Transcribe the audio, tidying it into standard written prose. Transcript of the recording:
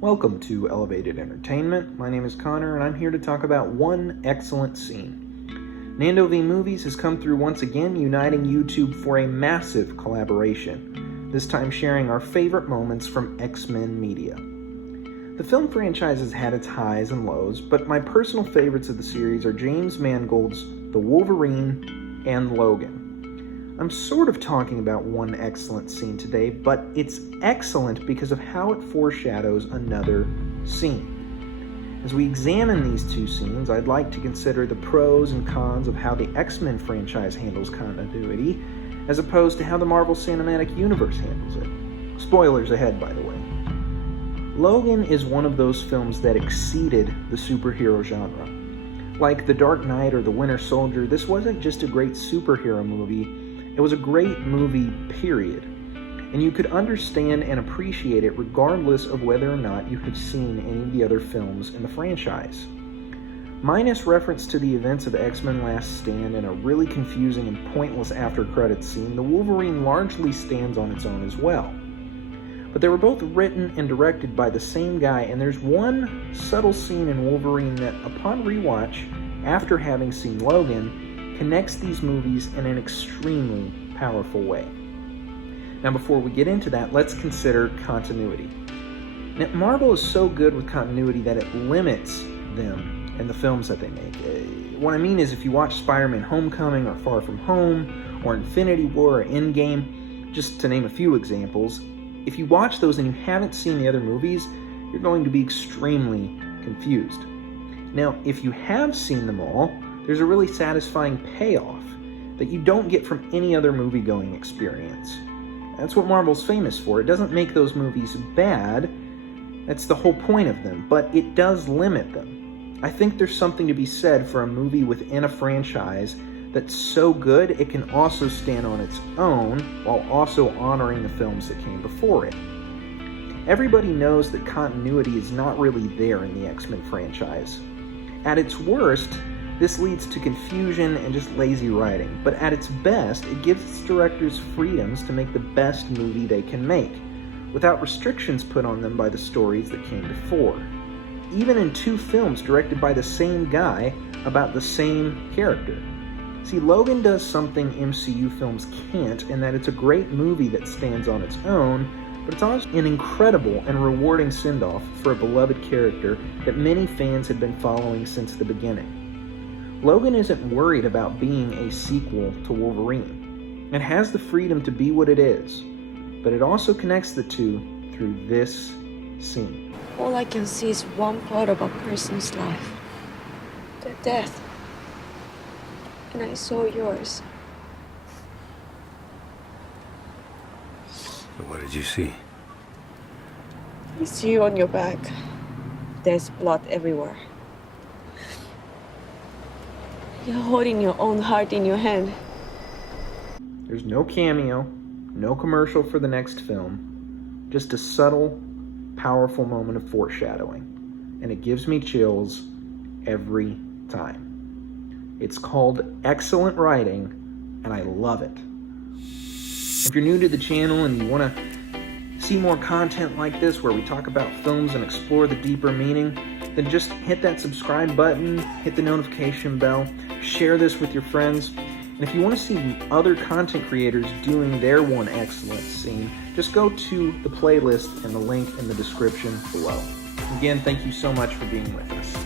Welcome to Elevated Entertainment. My name is Connor, and I'm here to talk about One Excellent Scene. Nando v Movies has come through once again, uniting YouTube for a massive collaboration, this time sharing our favorite moments from X-Men media. The film franchise has had its highs and lows, but my personal favorites of the series are James Mangold's The Wolverine and Logan. I'm sort of talking about One Excellent Scene today, but it's excellent because of how it foreshadows another scene. As we examine these two scenes, I'd like to consider the pros and cons of how the X-Men franchise handles continuity, as opposed to how the Marvel Cinematic Universe handles it. Spoilers ahead, by the way. Logan is one of those films that exceeded the superhero genre. Like The Dark Knight or The Winter Soldier, this wasn't just a great superhero movie, it was a great movie, period. And you could understand and appreciate it regardless of whether or not you have seen any of the other films in the franchise. Minus reference to the events of X-Men Last Stand and a really confusing and pointless after-credits scene, The Wolverine largely stands on its own as well. But they were both written and directed by the same guy, and there's one subtle scene in Wolverine that, upon rewatch, after having seen Logan, connects these movies in an extremely powerful way. Now, before we get into that, let's consider continuity. Now, Marvel is so good with continuity that it limits them in the films that they make. What I mean is, if you watch Spider-Man Homecoming or Far From Home or Infinity War or Endgame, just to name a few examples, if you watch those and you haven't seen the other movies, you're going to be extremely confused. Now, if you have seen them all, there's a really satisfying payoff that you don't get from any other movie-going experience. That's what Marvel's famous for. It doesn't make those movies bad. That's the whole point of them, but it does limit them. I think there's something to be said for a movie within a franchise that's so good it can also stand on its own while also honoring the films that came before it. Everybody knows that continuity is not really there in the X-Men franchise. At its worst, this leads to confusion and just lazy writing, but at its best, it gives its directors freedoms to make the best movie they can make, without restrictions put on them by the stories that came before. Even in two films directed by the same guy about the same character. See, Logan does something MCU films can't, in that it's a great movie that stands on its own, but it's also an incredible and rewarding send-off for a beloved character that many fans had been following since the beginning. Logan isn't worried about being a sequel to Wolverine. It has the freedom to be what it is, but it also connects the two through this scene. All I can see is one part of a person's life, their death. And I saw yours. So what did you see? I see you on your back. There's blood everywhere. You're holding your own heart in your hand. There's no cameo, no commercial for the next film, just a subtle, powerful moment of foreshadowing, and it gives me chills every time. It's called excellent writing, and I love it. If you're new to the channel and you want to see more content like this where we talk about films and explore the deeper meaning, then just hit that subscribe button, hit the notification bell, share this with your friends. And if you want to see other content creators doing their One Excellent Scene, just go to the playlist and the link in the description below. Again, thank you so much for being with us.